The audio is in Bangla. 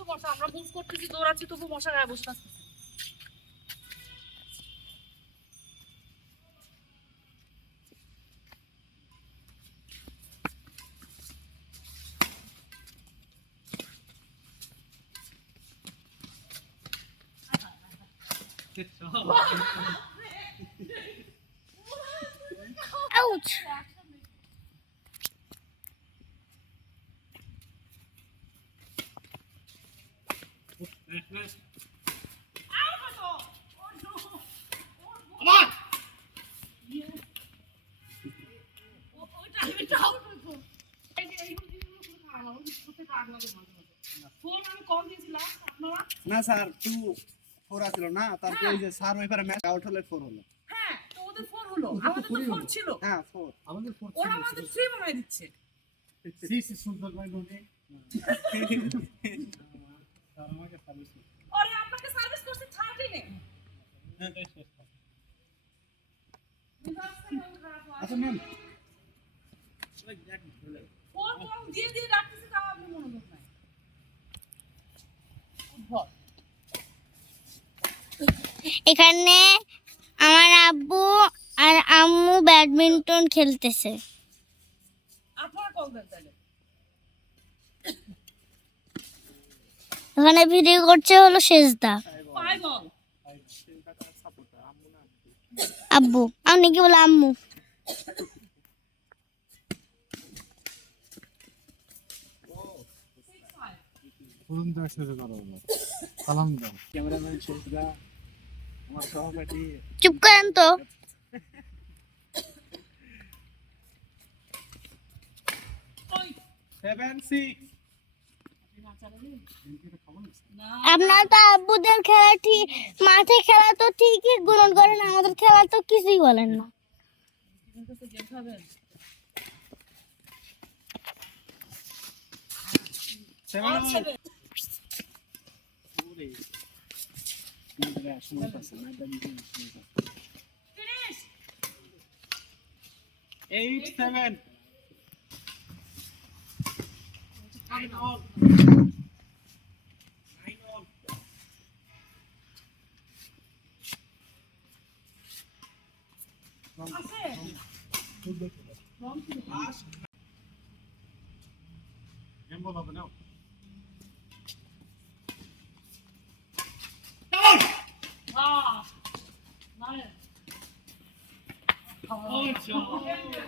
প্রচুর মশা আমরা মুভ করতেছি দৌড়াচ্ছি তবু মশা গায়ে বসে থাকতেছে। Ouch! না স্যার টু ফোর আসলো না তারপরে ওই যে স্যার ওই পারে ম্যাচ আউট হলে ফোর হলো। হ্যাঁ তো ওদের ফোন হলো। আমাদের তো ফোন ছিল। হ্যাঁ ফোর আমাদের ফোর ওরা আমাদের থ্রি বানাই দিচ্ছে। সি সি সুন্দর ভাই নোনে স্যার আমাকে সার্ভিস ওরে আপনাকে সার্ভিস করছে ছাড়ি নেই আচ্ছা ম্যাম। দিয়ে দিয়ে রাখতেছে তাও আপনি মনোযোগ নাই এখানে আমার আব্বু আর আম্মু ব্যাডমিন্টন খেলতেছে। আপনারা কল দেন তাহলে এখানে ভিডিও করছে হলো শেষদা ক্যামেরাম্যান শেষদা আমার সহপাঠী চুপ করেন তো সিক্স না আপনার তো আব্বুদের খেলা ঠিক, মাঠে খেলা তো ঠিকই গ্রহণ করেন, আমাদের খেলা তো কিছুই বলেন না আর seven। এইট ఏం vamos నా Oh, John.